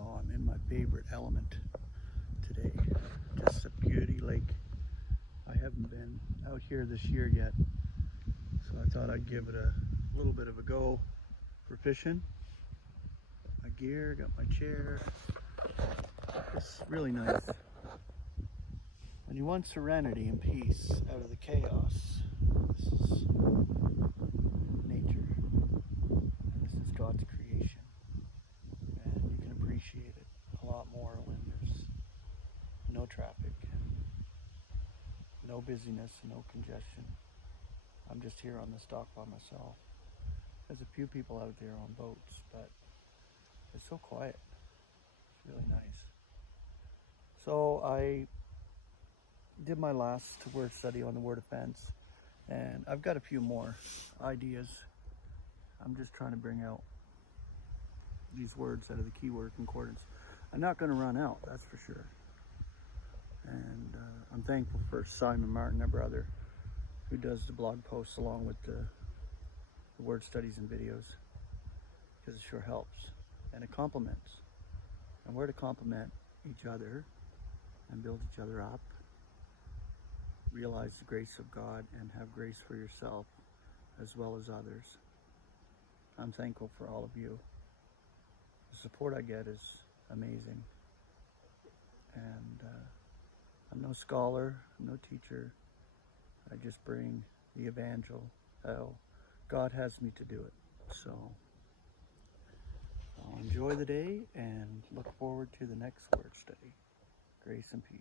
So I'm in my favorite element today. Just a beauty lake. I haven't been out here this year yet, so I thought I'd give it a little bit of a go for fishing. Got my gear, got my chair. It's really nice. When you want serenity and peace out of the chaos, this is nature. And this is God's creation. And you can appreciate it a lot more when there's no traffic, no busyness, no congestion. I'm just here on this dock by myself. There's a few people out there on boats, but it's so quiet. It's really nice. So I did my last word study on the word offense, and I've got a few more ideas. I'm just trying to bring out these words out of the keyword concordance. I'm not going to run out, that's for sure. And I'm thankful for Simon Martin, my brother, who does the blog posts along with the word studies and videos, because it sure helps. And it complements. And we're to complement each other and build each other up. Realize the grace of God and have grace for yourself as well as others. I'm thankful for all of you. The support I get is amazing. And I'm no scholar, I'm no teacher. I just bring the evangel how God has me to do it. So I'll enjoy the day and look forward to the next word study. Grace and peace.